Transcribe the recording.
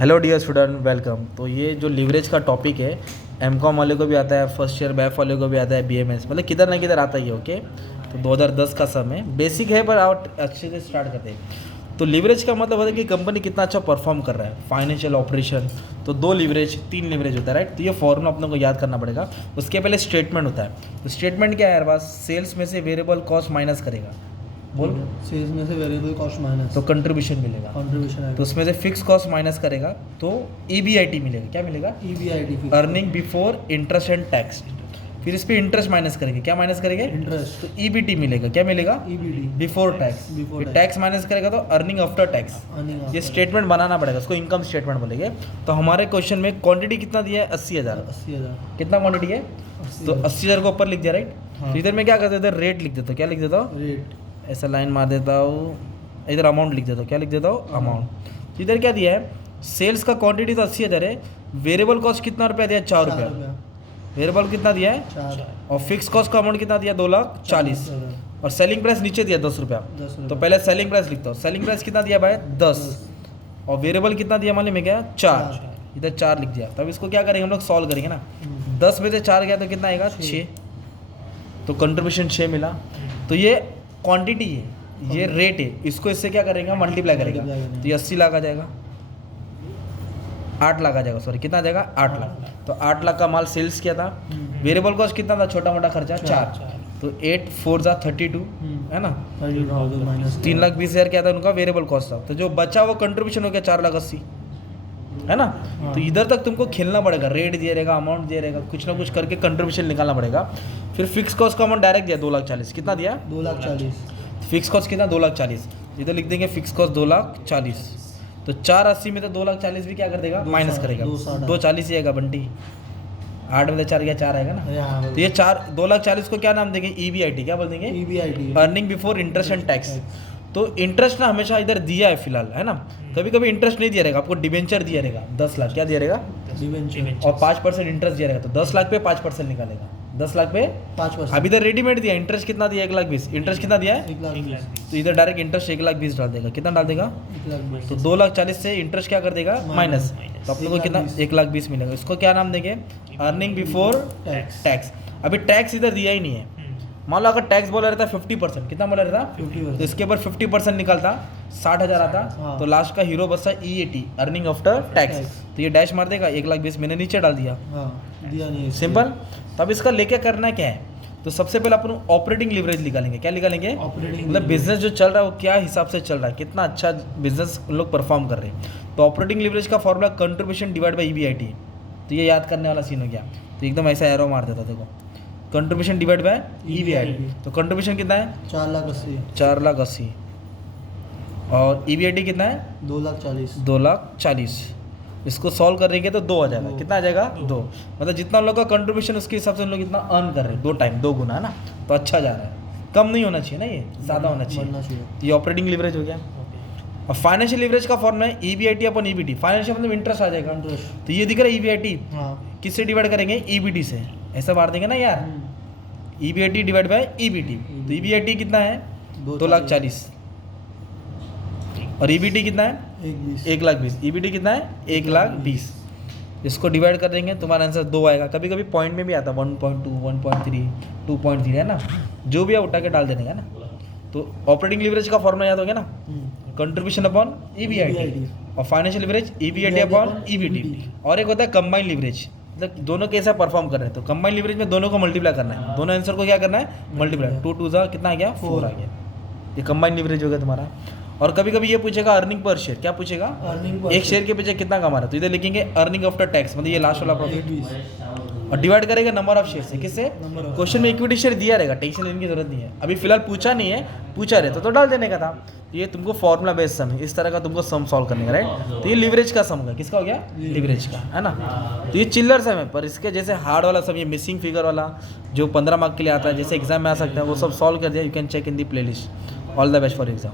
Hello dear student, welcome. तो ये जो लीवरेज का टॉपिक है, एमकॉम वाले को भी आता है, फर्स्ट ईयर बैफ वाले को भी आता है, बीएमएस मतलब किधर ना किधर आता ही है। ओके, तो 2010 का सम है, बेसिक है पर आप अच्छे से स्टार्ट करते हैं। तो लीवरेज का मतलब होता है कि कंपनी कितना अच्छा परफॉर्म कर रहा है, फाइनेंशियल ऑपरेशन। तो 2 लीवरेज 3 लीवरेज होता है, राइट। तो ये फॉर्मूला अपने को याद करना पड़ेगा। उसके पहले स्टेटमेंट होता है। तो स्टेटमेंट क्या है यार, पास सेल्स में से वेरिएबल कॉस्ट माइनस करेगा, बोल। सेल्स में से वेरिएबल कॉस्ट माइनस तो कंट्रीब्यूशन मिलेगा, कंट्रीब्यूशन तो उसमें से फिक्स कॉस्ट माइनस करेगा तो ईबीआईटी मिलेगा। क्या मिलेगा? EBIT, earning before interest and tax. फिर इस पे इंटरेस्ट माइनस करेंगे, क्या माइनस करेंगे? इंटरेस्ट। तो ईबीटी मिलेगा, क्या मिलेगा? EBD before tax. फिर टैक्स माइनस करेगा तो अर्निंग आफ्टर टैक्स। ये स्टेटमेंट बनाना पड़ेगा, उसको इनकम स्टेटमेंट बोलेंगे। तो हमारे क्वेश्चन में क्वांटिटी कितना दिया है? 80,000। 80,000 कितना क्वांटिटी है? तो 80,000 को ऊपर लिख दिया, राइट। हाँ। तो इधर मैं क्या कर देता हूँ, रेट लिख देता हूँ। क्या लिख देता हूँ? रेट। ऐसा लाइन मार देता हूँ, इधर अमाउंट लिख देता हूँ। क्या लिख देता हूँ? अमाउंट। तो इधर क्या दिया है? सेल्स का क्वांटिटी तो 80,000 है, वेरिएबल कॉस्ट कितना रुपया दिया है? 4 रुपया। वेरिएबल कितना दिया है? 4। और फिक्स कॉस्ट का अमाउंट कितना दिया? 2,40,000। और सेलिंग प्राइस नीचे दिया 10 रुपया। 10 तो पहले सेलिंग प्राइस लिखता हूँ। सेलिंग प्राइस कितना दिया भाई? 10। और वेरिएबल कितना दिया मालूम है क्या? 4। इधर 4 लिख दिया। तब इसको क्या करेंगे हम लोग? सॉल्व करेंगे ना। 10 में से 4 गया तो कितना आएगा? 6। तो कंट्रीब्यूशन 6 मिला। तो ये क्वांटिटी है, ये रेट है। इसको इससे क्या करेंगे? मल्टीप्लाई करेगा। तो ये 80 लाख आ जाएगा, 8 लाख आ जाएगा। सॉरी, कितना आ जाएगा? 8 लाख। तो 8 लाख का माल सेल्स किया था। वेरिएबल कॉस्ट कितना था? छोटा मोटा खर्चा 4। तो 8 4 जा 32 है ना। 30,000 माइनस 3,20,000 क्या था उनका? वेरिएबल कॉस्ट था। तो जो बचा वो कंट्रीब्यूशन हो गया 4,80,000 है ना। तो इधर तक तुमको खेलना पड़ेगा। रेट दिया रहेगा, अमाउंट दिया रहेगा, कुछ ना कुछ करके कंट्रीब्यूशन निकालना पड़ेगा। फिर फिक्स कॉस्ट का अमाउंट डायरेक्ट दिया 2,40,000। कितना दिया? 2,40,000। फिक्स कॉस्ट कितना? 2,40,000। इधर लिख देंगे फिक्स कॉस्ट 2,40,000। तो 480 में तो 2,40,000 भी क्या कर देगा? माइनस करेगा। 240 ही आएगा बंटी। 8 में से 4 गया, 4 आएगा ना। तो ये 2,40,000 को क्या नाम देंगे? ईबीआईटी। क्या बोल देंगे? EBIT, earning before interest and tax. तो इंटरेस्ट ना हमेशा इधर दिया है फिलहाल, है ना। कभी कभी इंटरेस्ट नहीं दिया रहेगा, आपको डिबेंचर दिया रहेगा 10 लाख। क्या दिया रहेगा? डिबेंचर। और 5% इंटरेस्ट दिया रहेगा। तो 10 लाख पे 5% निकालेगा। 10 लाख पे 5%। अभी इधर रेडीमेड दिया। इंटरेस्ट कितना दिया? 1,20,000। इंटरेस्ट कितना दिया है? 1,20,000। तो इधर डायरेक्ट इंटरेस्ट 1,20,000 डाल देगा। कितना डाल देगा? 1,20,000। तो 2,40,000 से इंटरेस्ट क्या कर देगा? माइनस। तो अपने को कितना? 1,20,000 मिलेगा। इसको क्या नाम देंगे? Earning before tax. अभी टैक्स इधर दिया ही नहीं है। मान लो अगर टैक्स बोला रहता 50%, कितना बोला रहता? 50%। तो इसके ऊपर 50% निकलता 60,000 आता। हाँ। तो लास्ट का हीरो बचता EAT, अर्निंग आफ्टर टैक्स। तो ये डैश मार देगा। 1,20,000 मैंने नीचे डाल दिया। हाँ, दिया नहीं है। सिंपल। तब इसका लेके करना क्या है? तो सबसे पहले अपन ऑपरेटिंग लीवरेज निकालेंगे। क्या निकालेंगे? ऑपरेटिंग मतलब बिजनेस जो चल रहा है वो क्या हिसाब से चल रहा है, कितना अच्छा बिजनेस लोग परफॉर्म कर रहे हैं। तो ऑपरेटिंग लीवरेज का formula contribution divide by EBIT। तो ये याद करने वाला सीन हो गया। तो एकदम ऐसा एरो मार देता देखो, कंट्रीब्यूशन डिवाइड बाय EBIT। तो कंट्रीब्यूशन कितना है? 4,80,000। 4,80,000। और EBIT कितना है? 2,40,000। 2,40,000। इसको सॉल्व करेंगे तो 2 आ जाएगा। कितना आ जाएगा? 2। मतलब जितना उन लोग का कंट्रीब्यूशन उसके हिसाब से उन लोग इतना अर्न कर रहे हैं, 2 टाइम 2 गुना, है ना। तो अच्छा जा रहा है, कम नहीं होना चाहिए ना, ये ज़्यादा होना चाहिए। ये ऑपरेटिंग लीवरेज हो गया। और फाइनेंशियल लीवरेज का फॉर्मूला है EBIT अपन EBT। फाइनेंशियल मतलब इंटरेस्ट आ जाएगा। तो ये दिख रहा है EBIT, हाँ, किससे डिवाइड करेंगे? EBT से। ऐसा मार देंगे ना यार, EBIT डिवाइड बाय EBT। तो EBIT कितना है? 2,40,000। और EBT कितना है? 1,20,000। EBT कितना है? 1,20,000। इसको डिवाइड कर देंगे, तुम्हारा आंसर 2 आएगा। कभी कभी पॉइंट में भी आता है 1.2, 1.3, 2.3, है ना। जो भी है उठा के डाल देने का ना। तो ऑपरेटिंग लीवरेज का फॉर्मूला याद हो गया ना, कंट्रीब्यूशन अपॉन EBIT। और financial leverage EBIT upon EBT। और एक होता है कंबाइंड लीवरेज, मतलब दोनों कैसा परफॉर्म कर रहे हैं। तो कंबाइंड लीवरेज में दोनों को मल्टीप्लाई करना है। दोनों आंसर को क्या करना है? मल्टीप्लाई। 2 2 जा कितना आ गया? 4 आ गया। ये कंबाइंड लीवरेज हो गया तुम्हारा। और कभी कभी ये पूछेगा अर्निंग पर शेयर। क्या पूछेगा? एक शेयर के पीछे कितना कमा रहा है। तो इधर लिखेंगे अर्निंग आफ्टर टैक्स, मतलब ये लास्ट वाला प्रॉफिट। और डिवाइड करेगा नंबर ऑफ शेयर से। किससे? क्वेश्चन में इक्विटी शेयर दिया रहेगा, टेंशन लेने की जरूरत नहीं है। अभी फिलहाल पूछा नहीं है, पूछा रहता तो डाल देने का था। ये तुमको फॉर्मूला बेस्ड सम है, इस तरह का तुमको सम सॉल्व करने का, राइट। तो ये लीवरेज का सम होगा। किसका हो गया? लीवरेज का, है ना। तो ये चिल्लर सम है, पर इसके जैसे हार्ड वाला सम, ये मिसिंग फिगर वाला जो 15 मार्क के लिए आता है, जैसे एग्जाम में आ सकता है, वो सब सॉल्व कर दिया। You can check in the playlist. All the best for exam.